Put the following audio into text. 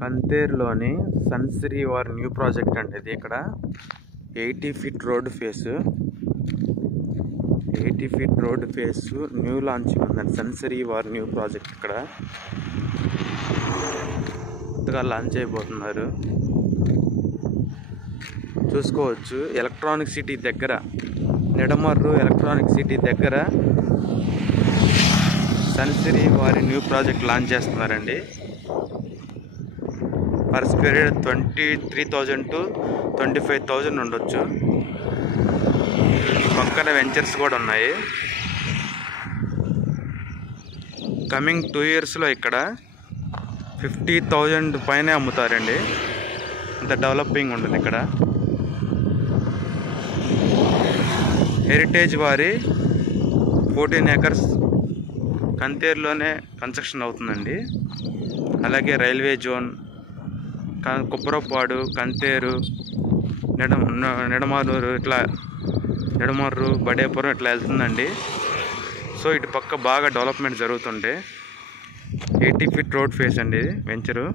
కంతేరులోని సన్సిరీ వారి new project అండి ఇది. ఇక్కడ 80 feet road face, 80 feet road face new launching ఉందండి. సన్సిరీ వారి న్యూ ప్రాజెక్ట్ ఇక్కడ కొత్తగా లాంచ్ అయిపోతున్నారు. చూసుకోవచ్చు. ఎలక్ట్రానిక్ సిటీ దగ్గర, నిడమర్రు ఎలక్ట్రానిక్ సిటీ దగ్గర సన్సిరీ వారి న్యూ ప్రాజెక్ట్ లాంచ్ చేస్తున్నారండి. పర్ స్క్వేర్ యార్డ్ 23,000 to 25,000 ఉండొచ్చు. పక్కన వెంచర్స్ కూడా ఉన్నాయి. కమింగ్ 2 yearsలో ఇక్కడ 50,000 పైనే అమ్ముతారండి. అంత డెవలపింగ్ ఉంటుంది ఇక్కడ. హెరిటేజ్ వారి 14 acres కంతేరులోనే కన్స్ట్రక్షన్ అవుతుందండి. అలాగే రైల్వే జోన్ కుప్పరపాడు, కంతేరు, నిడమర్రు ఇట్లా నిడమర్రు, బడేపురం ఇట్లా వెళ్తుందండి. సో ఇటు పక్క బాగా డెవలప్మెంట్ జరుగుతుండే 80 ఫీట్ రోడ్ ఫేస్ అండి వెంచరు.